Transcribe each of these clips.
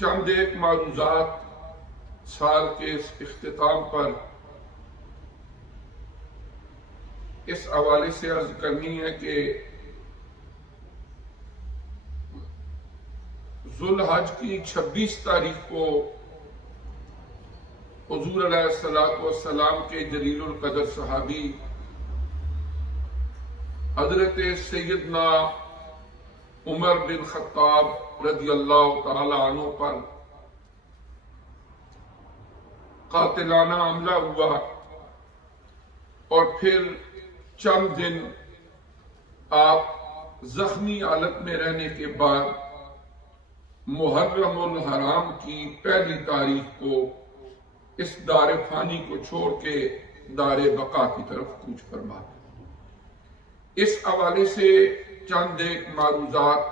چند ایک معروضات سال کے اس اختتام پر اس حوالے سے عرض کرنی ہے کہ ذو الحج کی 26 تاریخ کو حضور علیہ الصلوۃ والسلام کے جلیل القدر صحابی حضرت سیدنا عمر بن خطاب رضی اللہ تعالی عنہ پر قاتلانہ حملہ ہوا اور پھر چند دن آپ زخمی حالت میں رہنے کے بعد محرم الحرام کی پہلی تاریخ کو اس دار فانی کو چھوڑ کے دار بقا کی طرف کوچ فرما. اس حوالے سے چند ایک معروضات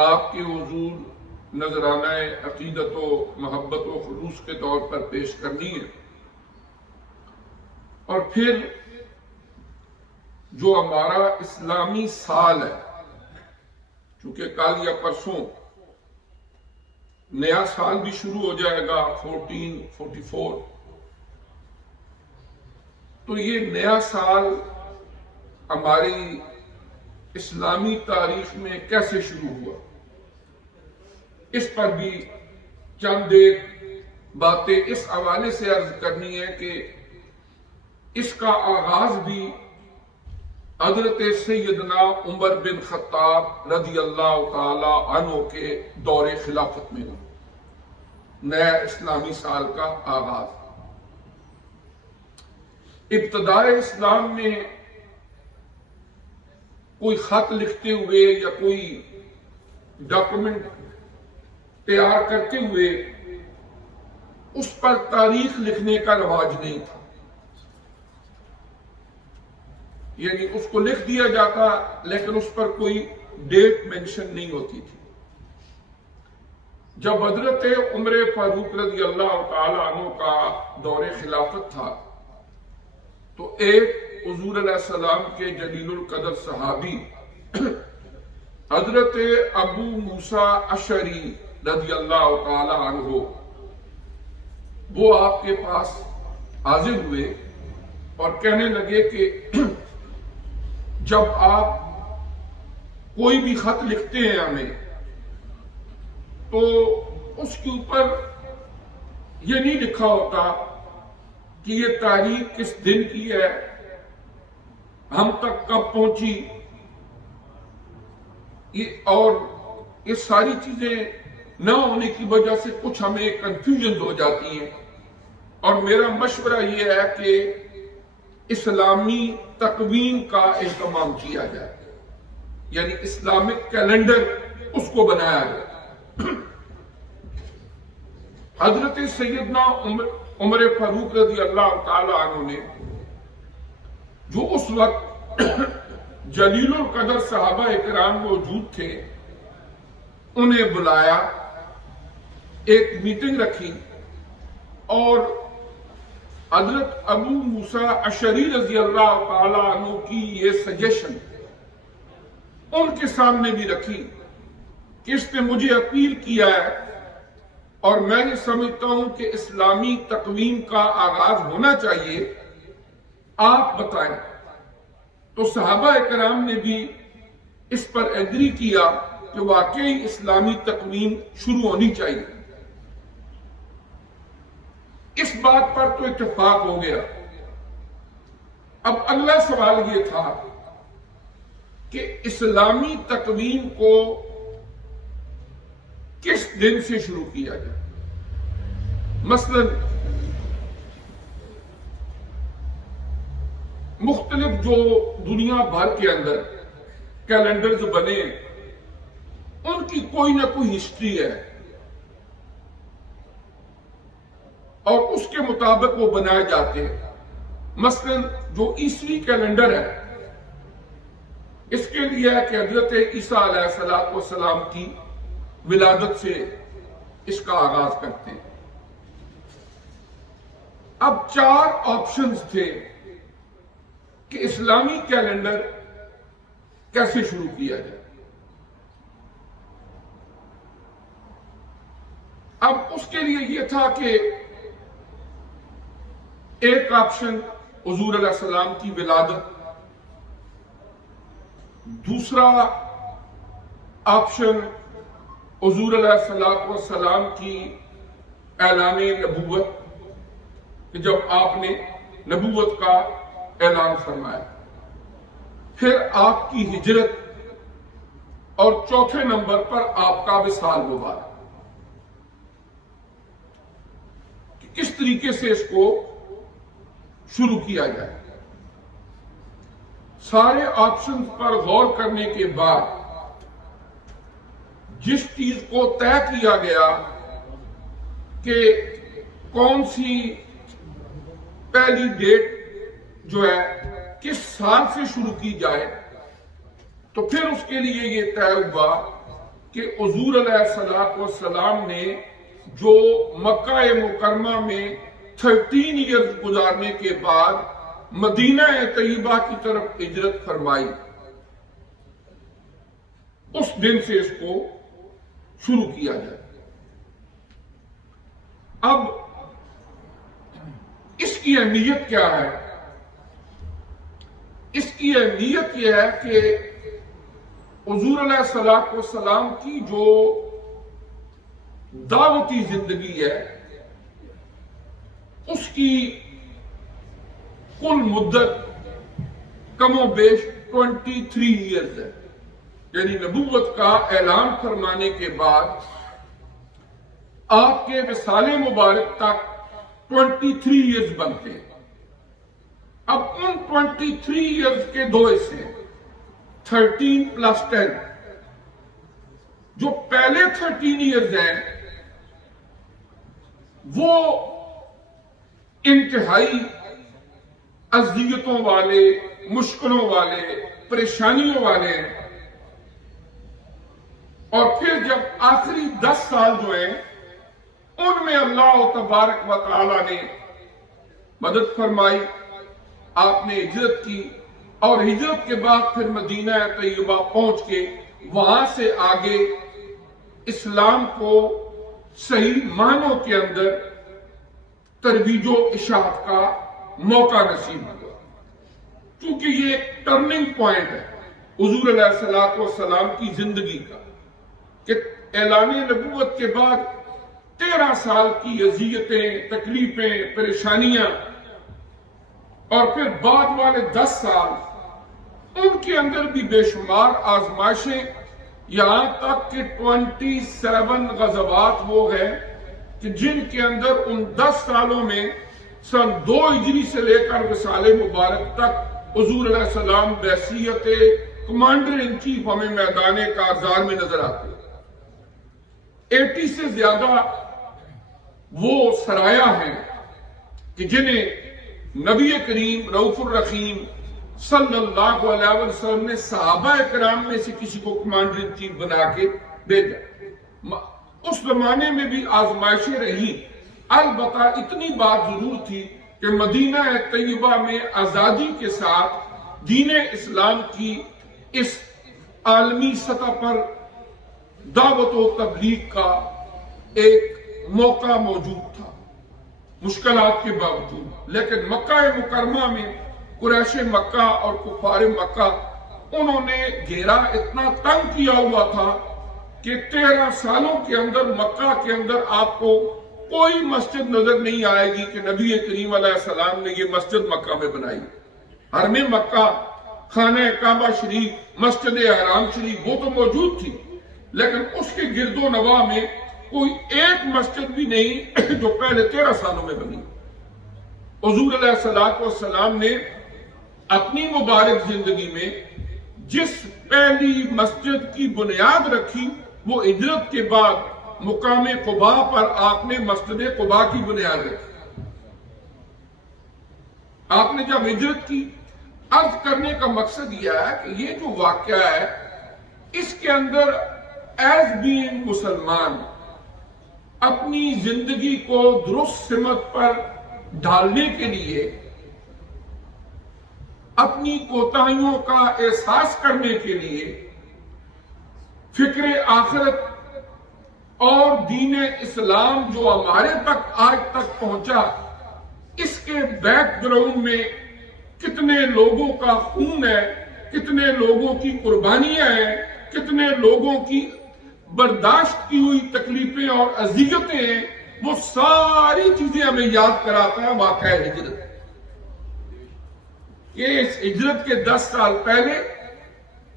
آپ کے حضور نذرانہ عقیدت و محبت و خلوص کے طور پر پیش کرنی ہے، اور پھر جو ہمارا اسلامی سال ہے، چونکہ کل یا پرسوں نیا سال بھی شروع ہو جائے گا 1444، تو یہ نیا سال ہماری اسلامی تاریخ میں کیسے شروع ہوا، اس پر بھی چند ایک باتیں اس حوالے سے عرض کرنی ہے کہ اس کا آغاز بھی حضرت سیدنا عمر بن خطاب رضی اللہ تعالی عنہ کے دور خلافت میں ہوا. نیا اسلامی سال کا آغاز ابتدائے اسلام میں کوئی خط لکھتے ہوئے یا کوئی ڈاکومنٹ تیار کرتے ہوئے اس پر تاریخ لکھنے کا رواج نہیں تھا، یعنی اس کو لکھ دیا جاتا لیکن اس پر کوئی ڈیٹ مینشن نہیں ہوتی تھی. جب حضرت عمر فاروق رضی اللہ تعالی عنہ کا دور خلافت تھا تو ایک حضور علیہ السلام کے جلیل القدر صحابی حضرت ابو موسیٰ اشعری رضی اللہ تعالی عنہ وہ آپ کے پاس حاضر ہوئے اور کہنے لگے کہ جب آپ کوئی بھی خط لکھتے ہیں ہمیں تو اس کے اوپر یہ نہیں لکھا ہوتا کہ یہ تاریخ کس دن کی ہے، ہم تک کب پہنچی، اور یہ ساری چیزیں نہ ہونے کی وجہ سے کچھ ہمیں کنفیوژن ہو جاتی ہیں. اور میرا مشورہ یہ ہے کہ اسلامی تقویم کا اہتمام کیا جائے، یعنی اسلامک کیلنڈر اس کو بنایا جائے. حضرت سیدنا عمر فاروق رضی اللہ تعالی عنہ نے، جو اس وقت جلیل القدر صحابہ اکرام موجود تھے، انہیں بلایا، ایک میٹنگ رکھی اور حضرت ابو موسیٰ اشعری رضی اللہ تعالی عنہ کی یہ سجیشن ان کے سامنے بھی رکھی کہ اس نے مجھے اپیل کیا ہے اور میں یہ سمجھتا ہوں کہ اسلامی تقویم کا آغاز ہونا چاہیے، آپ بتائیں. تو صحابہ اکرام نے بھی اس پر ایگری کیا کہ واقعی اسلامی تقویم شروع ہونی چاہیے. اس بات پر تو اتفاق ہو گیا. اب اگلا سوال یہ تھا کہ اسلامی تقویم کو کس دن سے شروع کیا جائے. مثلا مختلف جو دنیا بھر کے اندر کیلنڈرز بنے ان کی کوئی نہ کوئی ہسٹری ہے اور اس کے مطابق وہ بنائے جاتے ہیں. مثلا جو عیسوی کیلنڈر ہے اس کے لیے ہے کہ حضرت عیسیٰ علیہ السلام کی ولادت سے اس کا آغاز کرتے ہیں. اب 4 آپشنز تھے کہ اسلامی کیلنڈر کیسے شروع کیا جائے. اب اس کے لیے یہ تھا کہ ایک آپشن حضور علیہ السلام کی ولادت، دوسرا آپشن حضور علیہ السلام کی اعلان نبوت کہ جب آپ نے نبوت کا اعلان فرمایا، پھر آپ کی ہجرت، اور چوتھے نمبر پر آپ کا وصال مبارک، کہ کس طریقے سے اس کو شروع کیا جائے۔ سارے آپشن پر غور کرنے کے بعد جس چیز کو طے کیا گیا کہ کون سی پہلی ڈیٹ جو ہے کس سال سے شروع کی جائے، تو پھر اس کے لیے یہ طے ہوا کہ حضور علیہ السلام نے جو مکہ مکرمہ میں 13 ایئرز گزارنے کے بعد مدینہ طیبہ کی طرف ہجرت فرمائی، اس دن سے اس کو شروع کیا جائے۔ اب اس کی اہمیت کیا ہے؟ اس کی اہمیت یہ ہے کہ حضور علیہ السلام کی جو دعوتی زندگی ہے اس کی کل مدت کم و بیش 23 ایئرز ہے، یعنی نبوت کا اعلان فرمانے کے بعد آپ کے وصال مبارک تک 23 ایئرز بنتے ہیں۔ اب ان 23 ایئرز کے دو حصے، 13 پلس 10، جو پہلے 13 ایئرز ہیں وہ انتہائی اذیتوں والے، مشکلوں والے، پریشانیوں والے ہیں، اور پھر جب آخری 10 سال جو ہیں ان میں اللہ تبارک و تعالی نے مدد فرمائی، آپ نے ہجرت کی، اور ہجرت کے بعد پھر مدینہ طیبہ پہنچ کے وہاں سے آگے اسلام کو صحیح معنوں کے اندر ترویج و اشاعت کا موقع نصیب ہوا، کیونکہ یہ ایک ٹرننگ پوائنٹ ہے حضور علیہ السلام کی زندگی کا، کہ اعلان نبوت کے بعد 13 سال کی اذیتیں، تکلیفیں، پریشانیاں، اور پھر بعد والے 10 سال ان کے اندر بھی بے شمار آزمائشیں، یہاں تک کہ 27 غزوات وہ ہیں کہ جن کے اندر ان 10 سالوں میں سن 2 ہجری سے لے کر وصال مبارک تک حضور علیہ السلام بحیثیت کمانڈر ان چیف ہمیں میدان کارزار میں نظر آتے ہیں۔ 80 سے زیادہ وہ سرایہ ہیں کہ جنہیں نبی کریم رؤوف الرحیم صلی اللہ علیہ وسلم نے صحابہ کرام میں سے کسی کو کمانڈر ان چیف بنا کے بھیجا۔ اس زمانے میں بھی آزمائشیں رہی، البتہ اتنی بات ضرور تھی کہ مدینہ طیبہ میں آزادی کے ساتھ دین اسلام کی اس عالمی سطح پر دعوت و تبلیغ کا ایک موقع موجود تھا مشکلات کے باوجود۔ لیکن مکہ مکرمہ میں قریش مکہ اور کفار مکہ انہوں نے گھیرا اتنا تنگ کیا ہوا تھا کہ 13 سالوں کے اندر مکہ کے اندر آپ کو کوئی مسجد نظر نہیں آئے گی کہ نبی کریم علیہ السلام نے یہ مسجد مکہ میں بنائی۔ حرم مکہ، خانہ کعبہ شریف، مسجد حرام شریف وہ تو موجود تھی، لیکن اس کے گرد و نواح میں کوئی ایک مسجد بھی نہیں جو پہلے 13 سالوں میں بنی۔ حضور علیہ السلام نے اپنی مبارک زندگی میں جس پہلی مسجد کی بنیاد رکھی وہ ہجرت کے بعد مقام قباء پر آپ نے مسجد قباء کی بنیاد رکھی۔ آپ نے جب ہجرت کی، عرض کرنے کا مقصد یہ ہے کہ یہ جو واقعہ ہے اس کے اندر ایز بین مسلمان اپنی زندگی کو درست سمت پر ڈالنے کے لیے، اپنی کوتاہیوں کا احساس کرنے کے لیے، فکر آخرت اور دین اسلام جو ہمارے تک آج تک پہنچا، اس کے بیک گراؤنڈ میں کتنے لوگوں کا خون ہے، کتنے لوگوں کی قربانیاں ہیں، کتنے لوگوں کی برداشت کی ہوئی تکلیفیں اور اذیتیں ہیں، وہ ساری چیزیں ہمیں یاد کراتا ہے واقعہ ہجرت۔ یہ اس ہجرت کے 10 سال پہلے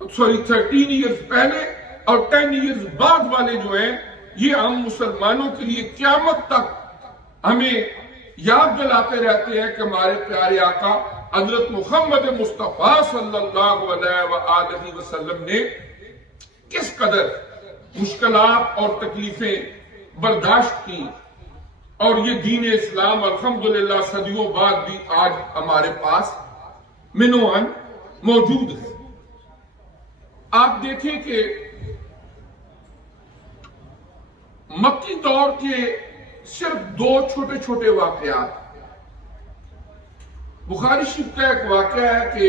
13 ایئرز پہلے اور 10 ایئرز بعد والے جو ہیں، یہ ہم مسلمانوں کے لیے قیامت تک ہمیں یاد دلاتے رہتے ہیں کہ ہمارے پیارے آقا حضرت محمد مصطفیٰ صلی اللہ علیہ وآلہ وسلم نے کس قدر مشکلات اور تکلیفیں برداشت کی، اور یہ دین اسلام الحمدللہ صدیوں بعد بھی آج ہمارے پاس منوعاً موجود ہے۔ آپ دیکھیں کہ مکی دور کے صرف 2 چھوٹے چھوٹے واقعات، بخاری شریف کا ایک واقعہ ہے کہ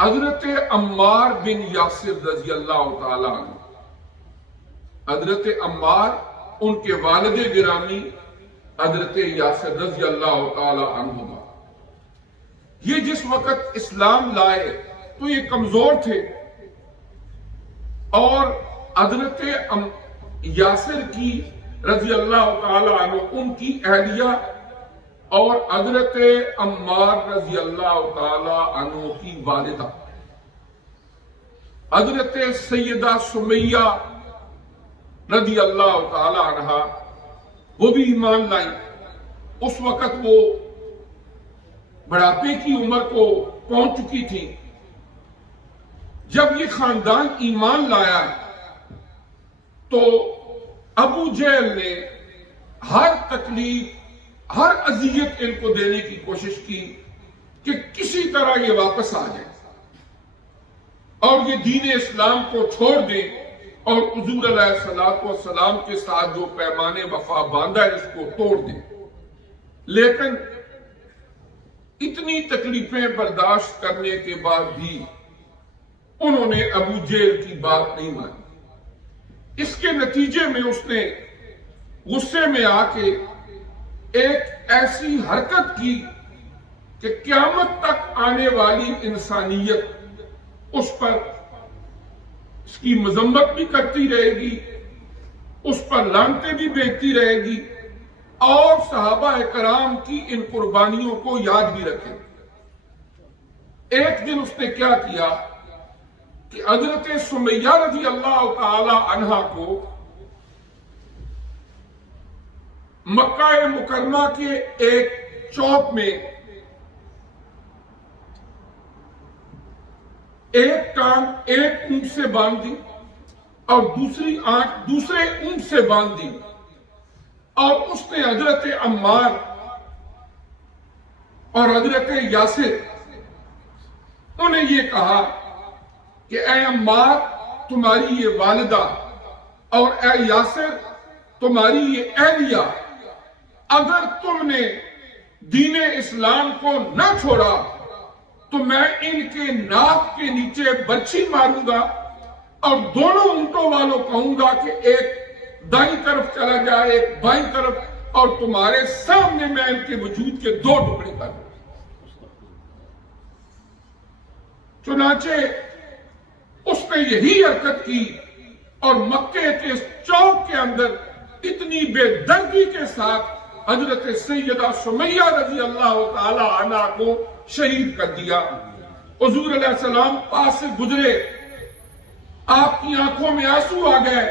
حضرت عمار بن یاسر رضی اللہ تعالیٰ عنہ، حضرت عمار، ان کے والد گرامی حضرت یاسر رضی اللہ تعالیٰ عنہ، یہ جس وقت اسلام لائے تو یہ کمزور تھے، اور حضرت یاسر کی رضی اللہ تعالیٰ عنہ ان کی اہلیہ اور حضرت عمار رضی اللہ تعالیٰ عنہ کی والدہ حضرت سیدہ سمیہ رضی اللہ تعالیٰ عنہ، وہ بھی ایمان لائیں۔ اس وقت وہ بڑھاپے کی عمر کو پہنچ چکی تھی۔ جب یہ خاندان ایمان لایا تو ابو جہل نے ہر تکلیف، ہر اذیت ان کو دینے کی کوشش کی کہ کسی طرح یہ واپس آ جائیں اور یہ دین اسلام کو چھوڑ دیں، اور حضور علیہ السلام کے ساتھ جو پیمان وفا باندھا ہے اس کو توڑ دیں۔ لیکن اتنی تکلیفیں برداشت کرنے کے بعد بھی انہوں نے ابو جہل کی بات نہیں مانی۔ اس کے نتیجے میں اس نے غصے میں آ کے ایک ایسی حرکت کی کہ قیامت تک آنے والی انسانیت اس پر اس کی مذمت بھی کرتی رہے گی، اس پر لعنتیں بھی بھیجتی رہے گی، اور صحابہ کرام کی ان قربانیوں کو یاد بھی رکھے۔ ایک دن اس نے کیا کیا کہ حضرت سمیہ رضی اللہ تعالی عنہا کو مکہ مکرمہ کے ایک چوک میں ایک ٹانگ ایک اونٹ سے باندھ دی اور دوسری آنکھ دوسرے اونٹ سے باندھ دی، اور اس نے حضرت عمار اور حضرت یاسر انہیں یہ کہا کہ اے عمار تمہاری یہ والدہ اور اے یاسر تمہاری یہ اہلیہ، اگر تم نے دین اسلام کو نہ چھوڑا تو میں ان کے ناک کے نیچے برچھی ماروں گا اور دونوں اونٹوں والوں کہوں گا کہ ایک دائیں طرف چلا جائے ایک بائیں طرف، اور تمہارے سامنے میں ان کے وجود کے 2 ٹکڑے کر دوں۔ چنانچہ اس نے یہی حرکت کی، اور مکے کے چوک کے اندر اتنی بے دردی کے ساتھ حضرت سیدہ سمیہ رضی اللہ تعالی عنہ کو شہید کر دیا۔ حضور علیہ السلام پاس سے گزرے، آپ کی آنکھوں میں آنسو آ گئے،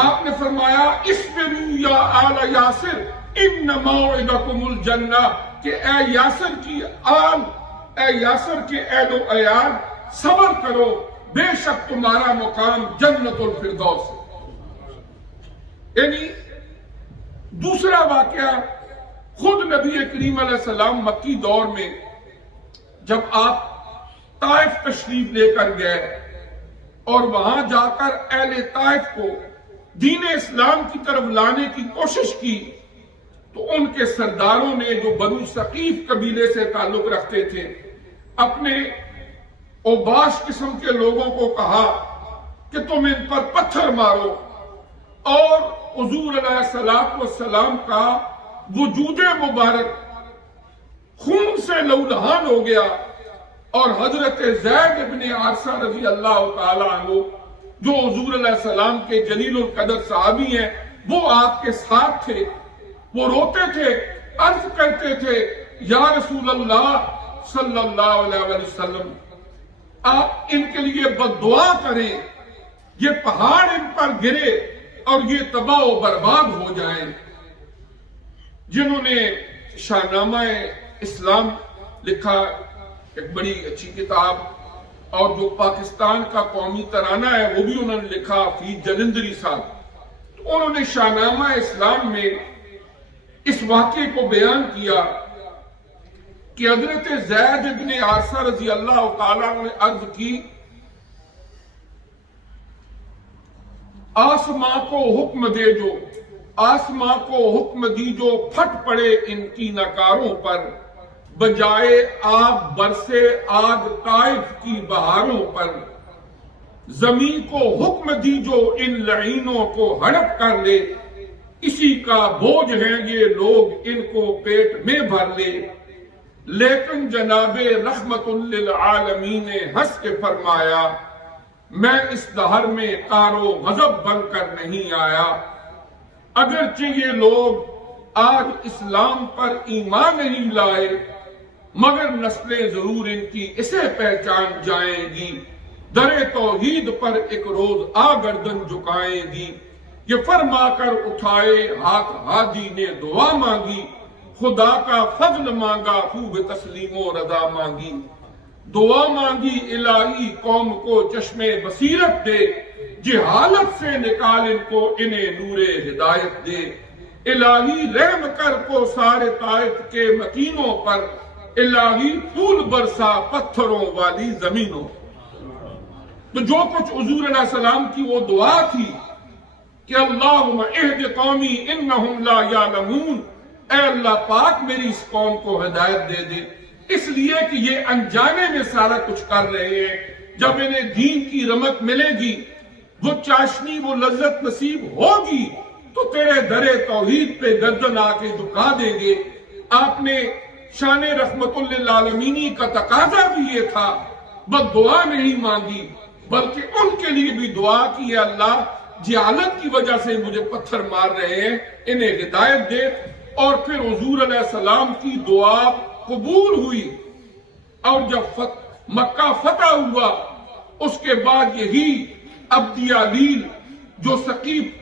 آپ نے فرمایا اصبروا یا آل یاسر ان موعدکم الجنہ، کہ اے یاسر کی آل، اے یاسر کے اہل و عیال صبر کرو، بے شک تمہارا مقام جنت الفردوس ہے۔ یعنی دوسرا واقعہ، خود نبی کریم علیہ السلام مکی دور میں جب آپ طائف تشریف لے کر گئے اور وہاں جا کر اہل طائف کو دین اسلام کی طرف لانے کی کوشش کی، تو ان کے سرداروں نے جو بنو ثقیف قبیلے سے تعلق رکھتے تھے، اپنے اوباش قسم کے لوگوں کو کہا کہ تم ان پر پتھر مارو، اور حضور علیہ السلام کا وجود مبارک خون سے لہولہان ہو گیا، اور حضرت زید ابن حارثہ رضی اللہ تعالی عنہ جو حضور علیہ السلام کے جلیل القدر صحابی ہیں، وہ آپ کے ساتھ تھے، وہ روتے تھے، عرض کرتے تھے یا رسول اللہ صلی اللہ علیہ وسلم آپ ان کے لیے بد دعا کریں، یہ پہاڑ ان پر گرے اور یہ تباہ و برباد ہو جائیں۔ جنہوں نے شاہنامہ اسلام لکھا، ایک بڑی اچھی کتاب، اور جو پاکستان کا قومی ترانہ ہے وہ بھی انہوں نے لکھا، حفیظ جلندری صاحب، تو انہوں نے شاہنامہ اسلام میں اس واقعے کو بیان کیا کہ حضرت زید ابن حارثہ رضی اللہ تعالیٰ نے عرض کی، آسماں کو حکم دے جو، آسماں کو حکم دیجو پھٹ پڑے ان کی نکاروں پر، بجائے آگ برسے آگ طائف کی بہاروں پر، زمین کو حکم دیجو ان لعینوں کو ہڑپ کر لے، اسی کا بوجھ ہیں یہ لوگ ان کو پیٹ میں بھر لے۔ لیکن جناب رحمت للعالمین نے ہنس کے فرمایا، میں اس دہر میں قار و غضب بن کر نہیں آیا، اگرچہ یہ لوگ آج اسلام پر ایمان نہیں لائے مگر نسلیں ضرور ان کی اسے پہچان جائیں گی، در توحید پر ایک روز آ گردن جھکائیں گی۔ یہ فرما کر اٹھائے ہاتھ ہادی نے دعا مانگی، خدا کا فضل مانگا خوب تسلیم و رضا مانگی، دعا مانگی الہی قوم کو چشم بصیرت دے، جہالت سے نکال ان کو انہیں نور ہدایت دے، الہی رحم کر کو سارے طائف کے مکینوں پر، الہی پھول برسا پتھروں والی زمینوں۔ تو جو کچھ حضور علیہ السلام کی وہ دعا تھی کہ اللہم اہد قومی انہم لا یعلمون، اے اللہ پاک میری اس قوم کو ہدایت دے دے، اس لیے کہ یہ انجانے میں سارا کچھ کر رہے ہیں، جب انہیں دین کی رمق ملے گی، وہ چاشنی وہ لذت نصیب ہوگی تو تیرے در توحید پہ گردن آ کے جھکا دیں گے۔ آپ نے شان رحمت للعالمینی کا تقاضا بھی یہ تھا، بس دعا نہیں مانگی بلکہ ان کے لیے بھی دعا کی، اللہ جہالت کی وجہ سے مجھے پتھر مار رہے ہیں، انہیں ہدایت دے۔ اور پھر حضور علیہ السلام کی دعا قبول ہوئی، اور جب مکہ فتح ہوا اس کے بعد یہی عبد علیل جو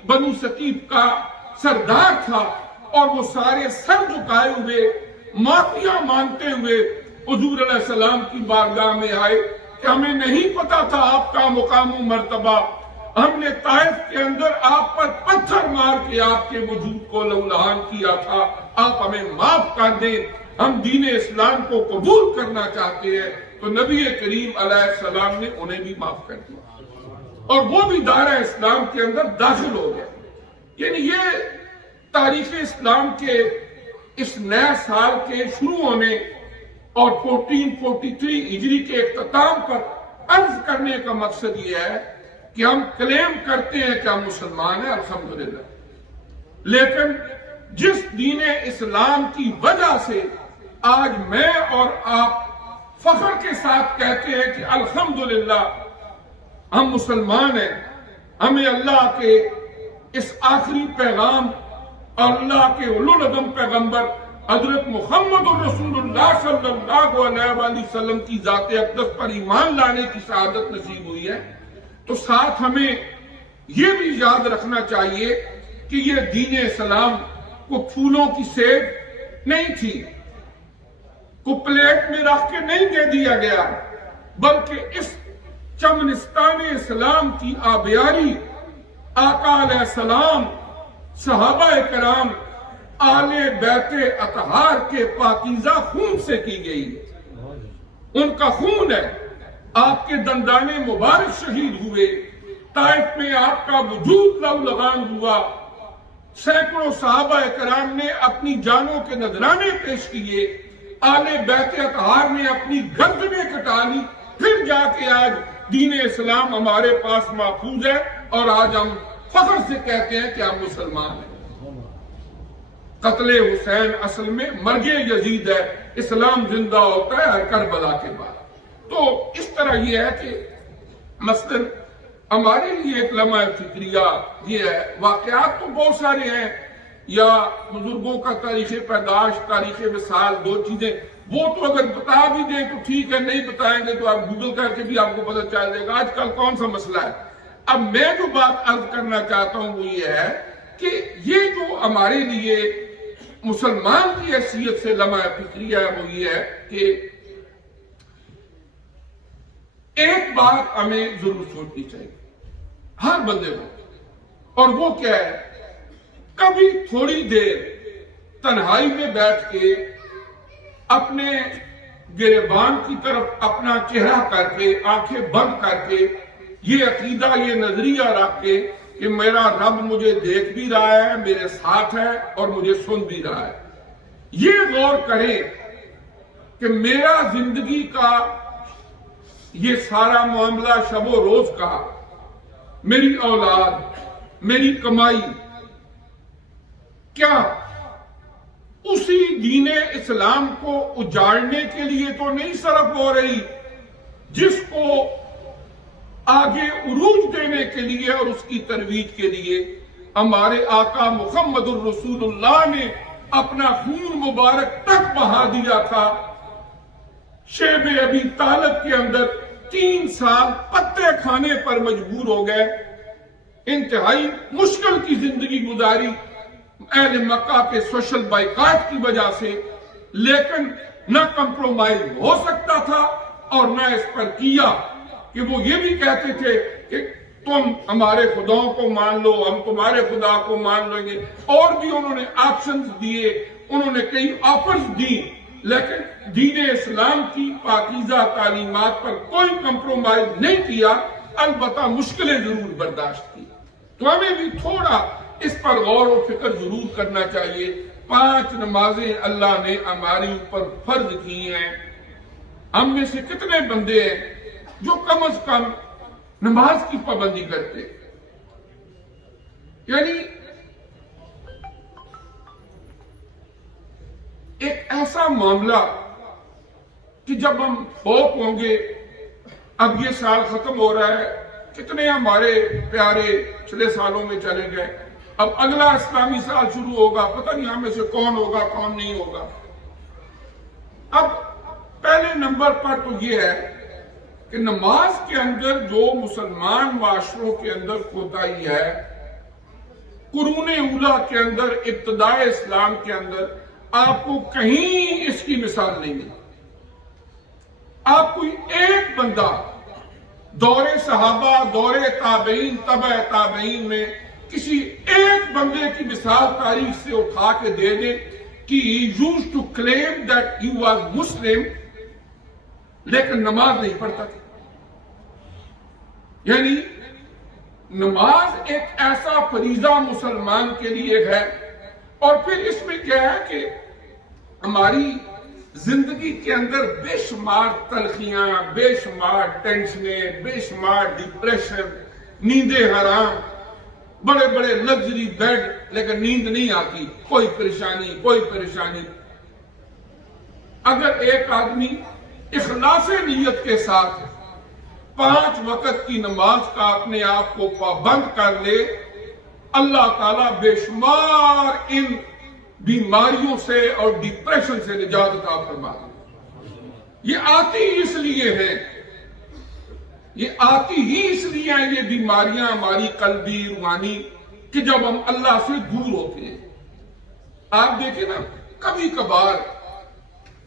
بنو ثقیف کا سردار تھا، اور وہ سارے سر جھکائے ہوئے معافیاں مانگتے ہوئے حضور علیہ السلام کی بارگاہ میں آئے کہ ہمیں نہیں پتا تھا آپ کا مقام و مرتبہ، ہم نے طائف کے اندر آپ پر پتھر مار کے آپ کے وجود کو لہولہان کیا تھا، آپ ہمیں معاف کر دیں، ہم دین اسلام کو قبول کرنا چاہتے ہیں۔ تو نبی کریم علیہ السلام نے انہیں بھی معاف کر دیا، اور وہ بھی دائرہ اسلام کے اندر داخل ہو گئے۔ یعنی یہ تاریخ اسلام کے اس نئے سال کے شروع ہونے اور 1443 ہجری کے اختتام پر عرض کرنے کا مقصد یہ ہے کہ ہم کلیم کرتے ہیں کہ ہم مسلمان ہیں الحمدللہ، لیکن جس دین اسلام کی وجہ سے آج میں اور آپ فخر کے ساتھ کہتے ہیں کہ الحمدللہ ہم مسلمان ہیں، ہمیں اللہ کے اس آخری پیغام اور اللہ کے اولوالعزم پیغمبر حضرت محمد رسول اللہ صلی اللہ علیہ وآلہ وسلم کی ذات اقدس پر ایمان لانے کی سعادت نصیب ہوئی ہے، تو ساتھ ہمیں یہ بھی یاد رکھنا چاہیے کہ یہ دین اسلام کو پھولوں کی سیب نہیں تھی، کو پلیٹ میں رکھ کے نہیں دے دیا گیا، بلکہ اس چمنستان اسلام کی آبیاری آقا علیہ السلام، صحابہ کرام، آل بیت اطہار کے پاکیزہ خون سے کی گئی ہے۔ ان کا خون ہے، آپ کے دندان مبارک شہید ہوئے، طائف میں آپ کا وجود لہولہان ہوا، سینکڑوں صحابہ کرام نے اپنی جانوں کے نذرانے پیش کیے، آل بیت اطہار نے اپنی گردنیں کٹا لی، پھر جا کے آج دین اسلام ہمارے پاس محفوظ ہے اور آج ہم فخر سے کہتے ہیں کہ ہم مسلمان ہیں۔ قتل حسین اصل میں مرگ یزید ہے، اسلام زندہ ہوتا ہے ہر کربلا کے بعد۔ تو اس طرح یہ ہے کہ مثلاً ہمارے لیے ایک لمحہ فکریہ یہ ہے، واقعات تو بہت سارے ہیں، یا بزرگوں کا تاریخ پیدائش، تاریخ وصال، دو چیزیں وہ تو اگر بتا بھی دیں تو ٹھیک ہے، نہیں بتائیں گے تو آپ گوگل کر کے بھی آپ کو پتہ چل جائے گا آج کل کون سا مسئلہ ہے۔ اب میں جو بات عرض کرنا چاہتا ہوں وہ یہ ہے کہ یہ جو ہمارے لیے مسلمان کی حیثیت سے لمحہ فکریہ ہے وہ یہ ہے کہ ایک بات ہمیں ضرور سوچنی چاہیے ہر بندے کو، اور وہ کیا ہے، کبھی تھوڑی دیر تنہائی میں بیٹھ کے اپنے گریبان کی طرف اپنا چہرہ کر کے آنکھیں بند کر کے یہ عقیدہ، یہ نظریہ رکھ کے کہ میرا رب مجھے دیکھ بھی رہا ہے، میرے ساتھ ہے اور مجھے سن بھی رہا ہے، یہ غور کریں کہ میرا زندگی کا یہ سارا معاملہ شب و روز کا، میری اولاد، میری کمائی، کیا اسی دین اسلام کو اجاڑنے کے لیے تو نہیں صرف ہو رہی جس کو آگے عروج دینے کے لیے اور اس کی ترویج کے لیے ہمارے آقا محمد الرسول اللہ نے اپنا خون مبارک تک بہا دیا تھا۔ شیب ابی طالب کے اندر 3 سال پتے کھانے پر مجبور ہو گئے، انتہائی مشکل کی زندگی گزاری اہل مکہ کے سوشل بائیکاٹ کی وجہ سے، لیکن نہ کمپرومائز ہو سکتا تھا اور نہ اس پر کیا کہ وہ یہ بھی کہتے تھے کہ تم ہمارے خداؤں کو مان لو، ہم تمہارے خدا کو مان لیں گے، اور بھی انہوں نے آپشنز دیے، انہوں نے کئی آفرز دی، لیکن دین اسلام کی پاکیزہ تعلیمات پر کوئی کمپرومائز نہیں کیا، البتہ مشکلیں ضرور برداشت کی۔ تو ہمیں بھی تھوڑا اس پر غور و فکر ضرور کرنا چاہیے۔ 5 نمازیں اللہ نے ہماری اوپر فرض کی ہیں، ہم میں سے کتنے بندے ہیں جو کم از کم نماز کی پابندی کرتے؟ یعنی ایک ایسا معاملہ کہ جب ہم فوت ہوں گے، اب یہ سال ختم ہو رہا ہے، کتنے ہمارے پیارے پچھلے سالوں میں چلے گئے، اب اگلا اسلامی سال شروع ہوگا، پتہ نہیں ہم میں سے کون ہوگا کون نہیں ہوگا۔ اب پہلے نمبر پر تو یہ ہے کہ نماز کے اندر جو مسلمان معاشروں کے اندر کوتاہی ہے، قرون اولیٰ کے اندر، ابتدائے اسلام کے اندر آپ کو کہیں اس کی مثال نہیں ملی۔ آپ کوئی ایک بندہ دور صحابہ، دور تابعین، تبع تابعین میں کسی ایک بندے کی مثال تاریخ سے اٹھا کے دے دے کہ he used to claim that he was Muslim لیکن نماز نہیں پڑھتا تھا۔ یعنی نماز ایک ایسا فریضہ مسلمان کے لیے ہے، اور پھر اس میں کیا ہے کہ ہماری زندگی کے اندر بے شمار تلخیاں، بے شمار ٹینشنیں، بے شمار ڈپریشن، نیندیں حرام، بڑے بڑے لگژری بیڈ لیکن نیند نہیں آتی، کوئی پریشانی کوئی پریشانی۔ اگر ایک آدمی اخلاص نیت کے ساتھ 5 وقت کی نماز کا اپنے آپ کو پابند کر لے، اللہ تعالیٰ بے شمار ان بیماریوں سے اور ڈپریشن سے نجات عطا فرما دے۔ یہ آتی اس لیے ہے، یہ آتی ہی اس لیے ہیں یہ بیماریاں ہماری قلبی روحانی کہ جب ہم اللہ سے دور ہوتے ہیں۔ آپ دیکھیں نا، کبھی کبھار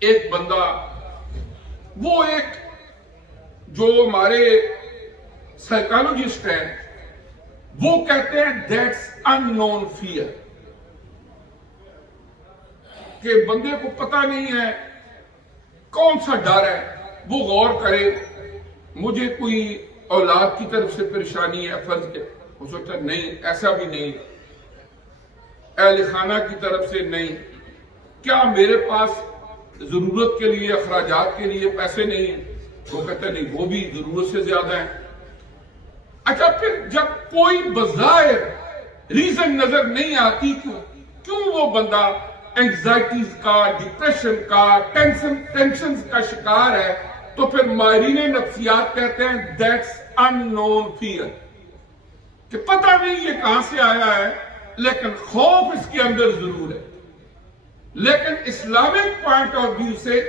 ایک بندہ، وہ ایک جو ہمارے سائیکالوجسٹ ہیں وہ کہتے ہیں دیٹس ان نون فیئر، کہ بندے کو پتہ نہیں ہے کون سا ڈر ہے، وہ غور کرے، مجھے کوئی اولاد کی طرف سے پریشانی ہے، فرض کے ہو سکتا ہے نہیں، ایسا بھی نہیں، اہل خانہ کی طرف سے نہیں، کیا میرے پاس ضرورت کے لیے، اخراجات کے لیے پیسے نہیں ہیں، وہ کہتے ہیں نہیں وہ بھی ضرورت سے زیادہ ہے. اچھا پھر جب کوئی بظاہر ریزن نظر نہیں آتی کیوں وہ بندہ اینگزائٹیز کا، ڈپریشن کا، ٹینشنز کا شکار ہے، تو پھر ماہرین نفسیات کہتے ہیں دیٹس ان نون فیئر، کہ پتہ نہیں یہ کہاں سے آیا ہے لیکن خوف اس کے اندر ضرور ہے. لیکن اسلامک پوائنٹ آف ویو سے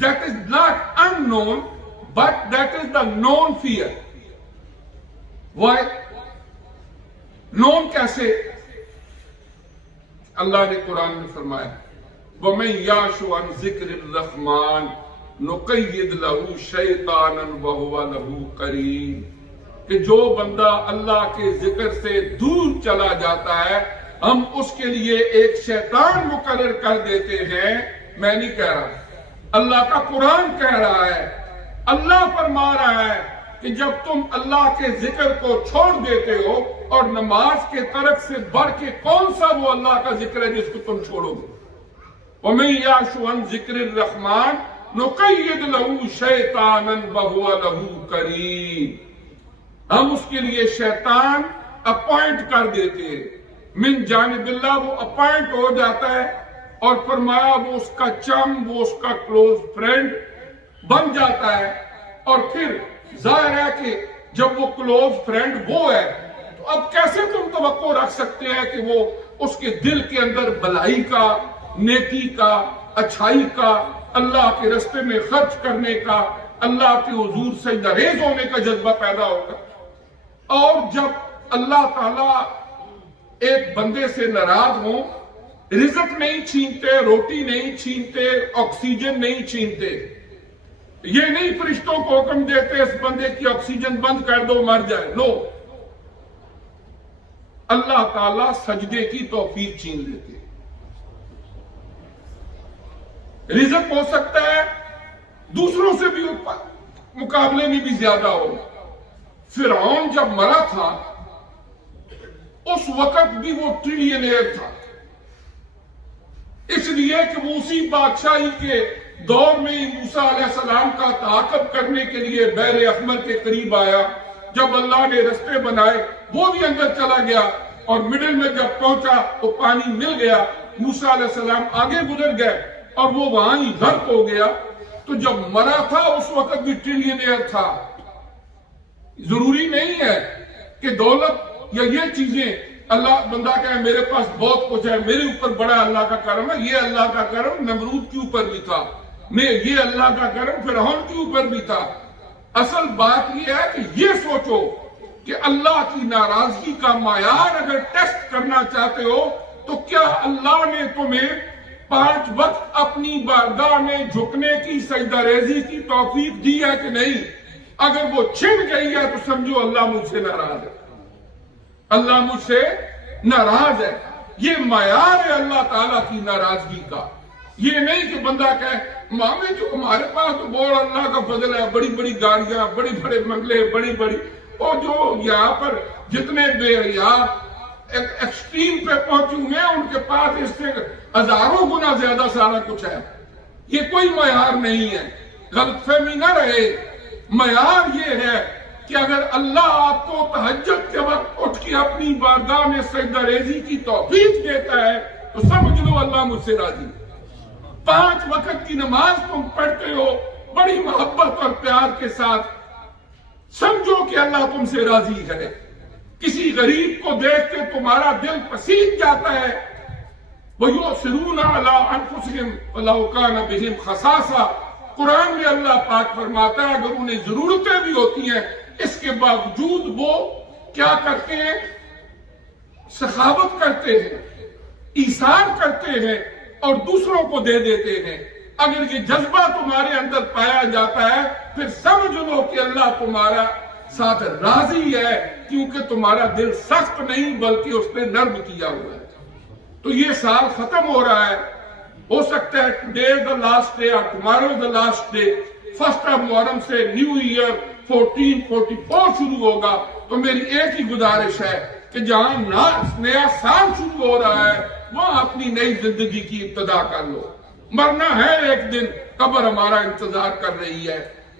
that is not an noon but that is the noon fair. Why noon کیسے؟ اللہ نے قرآن میں فرمایا وَمَن يَعْشُ عَن ذِكْرِ الرَّحْمَنِ نُقَيِّضْ لَهُ شَيْطَانًا وَهُوَ لَهُ قَرِينٌ، کہ جو بندہ اللہ کے ذکر سے دور چلا جاتا ہے ہم اس کے لیے ایک شیطان مقرر کر دیتے ہیں. میں نہیں کہہ رہا، اللہ کا قرآن کہہ رہا ہے، اللہ فرما رہا ہے کہ جب تم اللہ کے ذکر کو چھوڑ دیتے ہو، اور نماز کے طرف سے بڑھ کے کون سا وہ اللہ کا ذکر ہے جس کو تم چھوڑو گے؟ وَمَن يَعْشُ عَن ذِكْرِ الرَّحْمَنِ نُقَيِّضْ لَهُ شَيْطَانًا وَهُوَ لَهُ قَرِينٌ، ہم اس کے لیے شیطان اپوائنٹ کر دیتے ہیں. من جانب اللہ وہ اپوائنٹ ہو جاتا ہے، اور فرمایا وہ اس کا چم، وہ اس کا کلوز فرینڈ بن جاتا ہے. اور پھر ظاہر ہے کہ جب وہ کلوز فرینڈ وہ ہے تو اب کیسے تم توقع رکھ سکتے ہیں کہ وہ اس کے دل کے اندر بلائی کا، نیکی کا، اچھائی کا، اللہ کے راستے میں خرچ کرنے کا، اللہ کے حضور سجدہ ریز ہونے کا جذبہ پیدا ہوگا. اور جب اللہ تعالیٰ ایک بندے سے ناراض ہوں، رزق نہیں چھینتے، روٹی نہیں چھینتے، آکسیجن نہیں چھینتے، یہ نہیں فرشتوں کو حکم دیتے اس بندے کی آکسیجن بند کر دو مر جائے، نو، اللہ تعالیٰ سجدے کی توفیق چھین لیتے. رزق ہو سکتا ہے دوسروں سے بھی مقابلے میں بھی زیادہ ہو. فرعون جب مرا تھا اس وقت بھی وہ ٹریلینئر تھا، اس لیے کہ وہ اسی بادشاہی کے دور میں موسیٰ علیہ السلام کا تعاقب کرنے کے لیے بحر احمر کے قریب آیا. جب اللہ نے رستے بنائے وہ بھی اندر چلا گیا، اور مڈل میں جب پہنچا تو پانی مل گیا، موسیٰ علیہ السلام آگے گزر گئے اور وہ وہاں ہی غرق ہو گیا. تو جب مرا تھا اس وقت بھی ٹریلینئر تھا. ضروری نہیں ہے کہ دولت یا یہ چیزیں اللہ بندہ کہے میرے پاس بہت کچھ ہے، میرے اوپر بڑا اللہ کا کرم ہے. یہ اللہ کا کرم نمرود کے اوپر بھی تھا، یہ اللہ کا کرم فرعون کے اوپر بھی تھا. اصل بات یہ ہے کہ یہ سوچو کہ اللہ کی ناراضگی کا معیار اگر ٹیسٹ کرنا چاہتے ہو تو کیا اللہ نے تمہیں 5 وقت اپنی بارگاہ میں جھکنے کی، سجدہ ریزی کی توفیق دی ہے کہ نہیں؟ اگر وہ چھن گئی ہے تو سمجھو اللہ مجھ سے ناراض ہے، اللہ مجھ سے ناراض ہے. یہ معیار ہے اللہ تعالیٰ کی ناراضگی کا. یہ نہیں کہ بندہ کہے مامے جو ہمارے پاس تو بہت اللہ کا فضل ہے، بڑی بڑی گاڑیاں، بڑے بڑے بنگلے، بڑی بڑی، اور جو یہاں پر جتنے بے حیا ایکسٹریم پہ پہنچے ہوئے ہیں ان کے پاس اس سے ہزاروں گنا زیادہ سارا کچھ ہے. یہ کوئی معیار نہیں ہے، غلط فہمی نہ رہے. معیار یہ ہے کہ اگر اللہ آپ کو تہجد کے وقت اٹھ کے اپنی بارگاہ میں سجدہ ریزی کی توفیق دیتا ہے تو سمجھ لو اللہ مجھ سے راضی. 5 وقت کی نماز تم پڑھتے ہو بڑی محبت اور پیار کے ساتھ، سمجھو کہ اللہ تم سے راضی ہے. کسی غریب کو دیکھ کے تمہارا دل پسیج جاتا ہے. وَيُؤْثِرُونَ عَلَىٰ أَنفُسِهِمْ وَلَوْ كَانَ بِهِمْ خَصَاصَةٌ. قرآن میں اللہ پاک فرماتا ہے اگر انہیں ضرورتیں بھی ہوتی ہیں اس کے باوجود وہ کیا کرتے ہیں؟ سخاوت کرتے ہیں، ایثار کرتے ہیں اور دوسروں کو دے دیتے ہیں. اگر یہ جذبہ تمہارے اندر پایا جاتا ہے پھر سمجھ لو کہ اللہ تمہارا ساتھ راضی ہے، کیونکہ تمہارا دل سخت نہیں بلکہ اس نے نرم کیا ہوا ہے. تو یہ سال ختم ہو رہا ہے، ہو سکتا ہے ٹوڈے دا لاسٹ ڈے اور ٹمارو دا لاسٹ ڈے. 1 محرم سے نیو ایئر 1444 شروع ہوگا. تو میری ایک ہی گزارش ہے کہ جہاں نیا سال شروع ہو رہا ہے وہاں اپنی نئی زندگی کی ابتدا کر لو. مرنا ہے ایک دن، قبر ہمارا انتظار کر رہی ہے.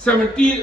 17,